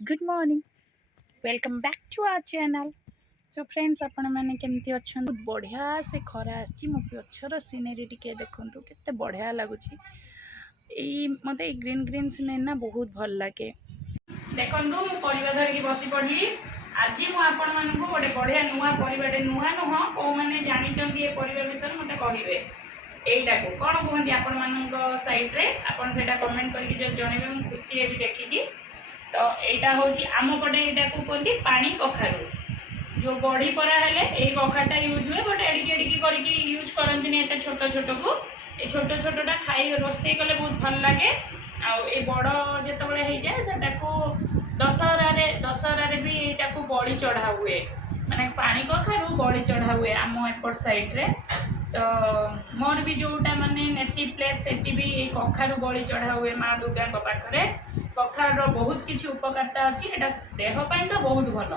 Good morning welcome back to our channel. So friends आपण मैंने केमती अच्छा बढ़िया से खरा आसी मो पछर सीनेरी टिके देखु केते बढ़िया लगुच मत ग्रीन ग्रीन सीनेरी ना बहुत भल लगे। देखु मु परिवा धरिकी बसी पड़ली। आज मुझे गोटे बढ़िया नुआ परिवार नुआ नुह कौ मैंने जानी ये परिवा विषय मत कहे यहीटा को कौन कहते आपण मान सैड्रे आपन से कमेंट करके जनइबे मुझे खुशी है देखिकी। तो यहाँ हूँ आम पटे यहाँ को कहते पानी कखारू जो बड़ी परा हेले ये कखाटा यूज हुए बट एडिकी एडिकी करके यूज करते एत छोट छोट को ये छोट छोटा खाई रोसे कले बहुत भल लगे। आ बड़ जिते हो जाए से दशहरा भी यहाँ को बड़ी चढ़ा हुए माने पानी कखारू बड़ी चढ़ा हुए आम एपट साइड्रे। तो मोर भी जोटा माने नेटिव प्लेस से भी कखारू बड़ी चढ़ा हुए माँ दुर्गा पाखे कखार बहुत किसी उपकारिता अच्छी एटा देहपाई तो बहुत भल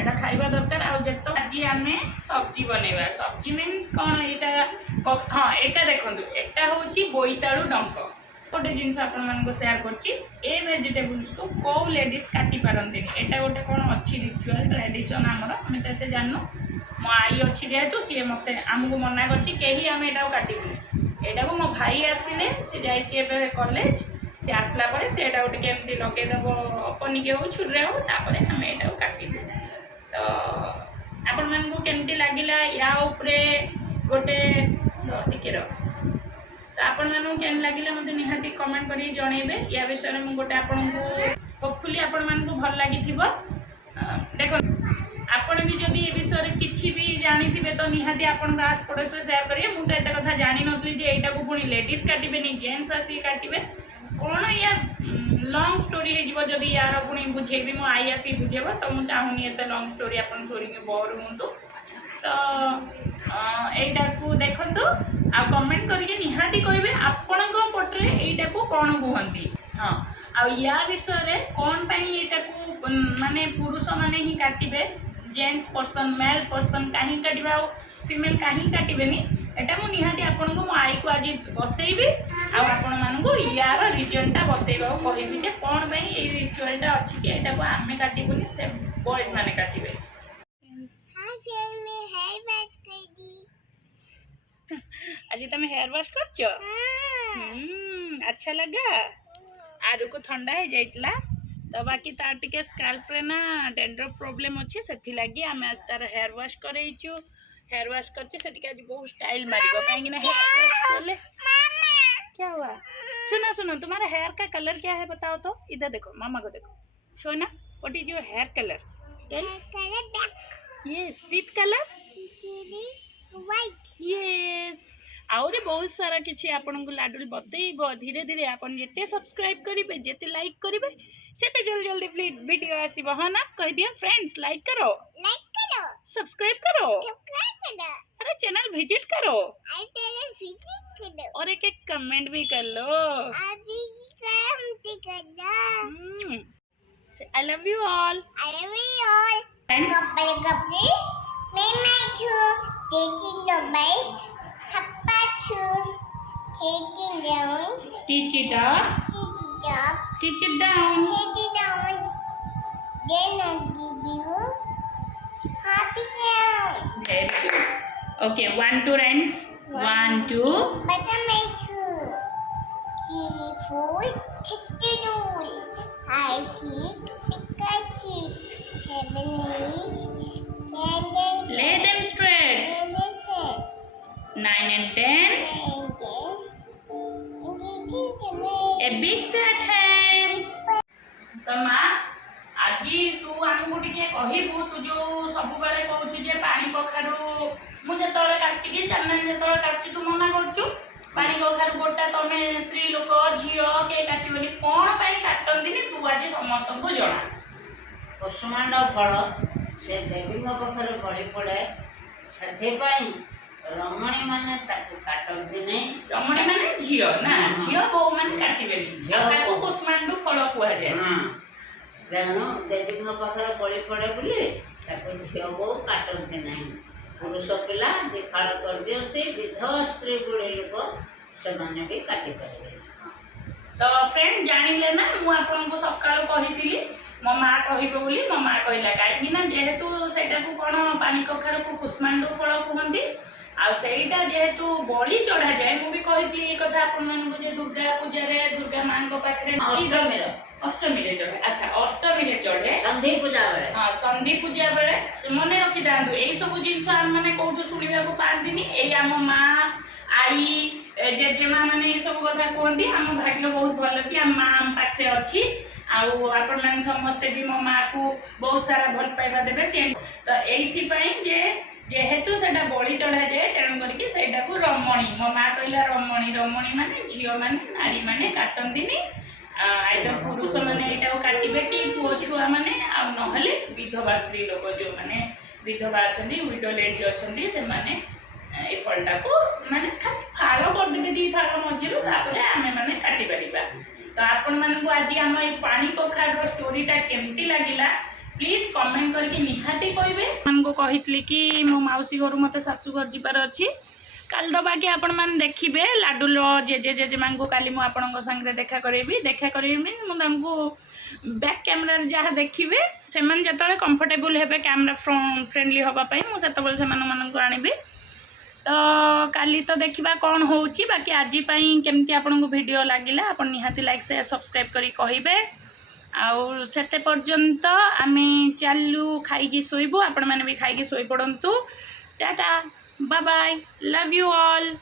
एटा खाइबा दरकार। आज आम सब्जी बनैबा सब्जी मीन्स कौन यहाँ हाँ यहाँ देखो यहाँ हूँ बोईतालु डंक गोटे जिनस आपको सेयार कर वेजिटेबल्स को कौ लेडीज काटी पारती यहाँ गोटे कौन अच्छी रिचुआल ट्रेडिशन आमर आम तो जानू मो आई अच्छी जेहेतु सी मत आमको मना कर काटबूनी यहाँ को मो भाई आसिले सी जाइए कॉलेज सी आसला पर से टे लगेदेव पनिके हो छुरी हो तापर आम यहाँ काटबू। तो आपण मानू केमती लगिला या उपरे गोटे टिके तो आपण मानू केम लगिला मते निहाती कमेंट करी जणेबे या विषय में मुझे गोटे आपन को होपफुली आपण मानू भल लागिथिबो। देखो आपण भी जदि ए विषय किछि भी जानी थे तो निहाती आपण आस पड़ोस शेयर करिए। मुझे एत कथा जानी नथली जे एटा को पुणी लेडीज काटिबे नहीं जेंट्स आसी काटिबे कौन या लंग स्टोरी होदी यार पुणी बुझेबी मो आई आसी बुझेब तो मुझे चाहूनी एत लंग स्टोरी आपन स्टोरी के बोर हूँ। तो यहीटा को देखु आ कमेंट करके निहाती कहे आपण पटे यहीटा को कौन कहती हाँ आ या विषय कौन यहाँ को माने पुरुष माने ही काटे जेंट्स पर्सन मेल पर्सन कहीं काटा फीमेल कहीं काटबेनी एटा मु निहाती आपन को मो आई को आज बसैबी आपण मानू यार रिजनटा बतेबा कहबी जे कौन भाई ये रिचुअलटा अच्छी कि एटा को आमे काटिबुनी से बॉयज माने काटिबे। आज तुम हेयर वॉश करछो अच्छा लगा आरु को ठंडा हो जाइतला तो बाकी तार टिके स्काल्फ रे ना डेंड्रफ प्रॉब्लम अच्छे से लगी आम आज तार हेयर वॉश करैछु हेयर वॉश करछे से टिके आज बहुत स्टाइल मारिबो काहे ना हेयर वॉश करले क्या हुआ। सुनो सुनो तुम्हारा हेयर का कलर क्या है बताओ तो इधर देखो मामा को देखो सोना what is your hair colour yes teeth colour white yes आउरे बहुत सारा किछि आपन को लाडुल बतेइबो धीरे धीरे आपन जेते सब्सक्राइब करिवे जेते लाइक करिवे सेते जल्दी जल्दी वीडियो आसीबो हाँ ना कह दिया फ्रेंड्स लाइक करो सब्सक्राइब करो अरे चैनल विजिट करो और एक कमेंट भी कर लो। I love you all stitch it up stitch it down then I give you happy sound. very good okay 1 2 rhymes 1 2 But I made two. Key food, tick to do. High kick, pick a kick. Heaven is, and lay them straight then 9 and 10 and a big fat head। तो माँ आज तू आमको टिके कहबू तू जो सब बेले कहूँ जे पानी कखारू मुझे काटुची कि चंदन जो काटुची तू मना करुचु पानी कखारू गोटा तमे स्त्री लोक झील के काटबनी कौन पाई काटती तू आज समस्त को जना कुसुमांड फल से देवी पाखे बड़ी पड़े से रमणी मैंने काटती नहीं रमणी माने झील ना झील कौ मैंने काटबेनी कुसुमांडू फल कहुए तेणु देवी पाखे बड़ी पड़े बोली झील बो काटती नहीं पुरुष पिला दिखाड़ कर दिखती विधवा स्त्री बुढ़ी लोक से भी काटी पारे। तो फ्रेंड जानिले ना मु आपन को सकाळ कहितिली मो माँ कह बोली मो माँ कहला कहीं जेहेतु सेटा को कौन पानी कखार को कुष्मांडू फल कहते आईटा जेहेतु बलि चढ़ा जाए मुझे कही ये कथा आपको दुर्गा पूजा दुर्गा माँ पाखे अष्टमी चढ़े अच्छा अष्टमी चढ़े संधि पूजा बेले हाँ संधि पूजा बेले मन रखी था यही सब जिन मैंने कौटू शुणा पाती यही आम माँ आई जेजेमा मैंने ये सब कथा कहती आम भाग्य बहुत भल कि आम माँ आम पाखे अच्छी आपण मैंने समस्ते भी मो माँ को बहुत सारा भल पाइबा देवे सी तो ये जेहेतु से बलि चढ़ा जाए तेणु करके रमणी मो माँ कहला रमणी रमणी माने झील मैंने नारी मैंने काटती आइदर पुरुष मैंने यहाँ काटे कि पुओ छुआ मैंने आने विधवा स्त्री लोक जो मैंने विधवा अच्छा विडो लेडी अच्छा से मैंने ये फलटा को मैंने फाड़ करदे दी फाड़ मझिरू आम मैंने काटी पार तो आपण मानक आज आम ये पानी कखार स्टोरीटा केमती लगिला प्लीज कमेंट करके निहाती कहे मानको कही कि मो मौसी घर मत शाशुघर जीवार अच्छी काल दबा कि आपण मैंने देखिए लाडुल जेजे जेजेमा को काली मुझे देखा करी मुझे बैक कैमरा जहाँ देखिए से जो कंफर्टेबल हे कैमरा फ्रेंडली हाँपाई मुझे आनबी तो काली तो देखा कौन हो बाकी आज केमती आपन को वीडियो लगिला आप निहाती लाइक शेयर सब्सक्राइब करी कहिबे आउ सेते पर्यंत आमे चालू खाई शोबू आपण मैंने भी खाई शोई पड़तु tata bye bye love you all.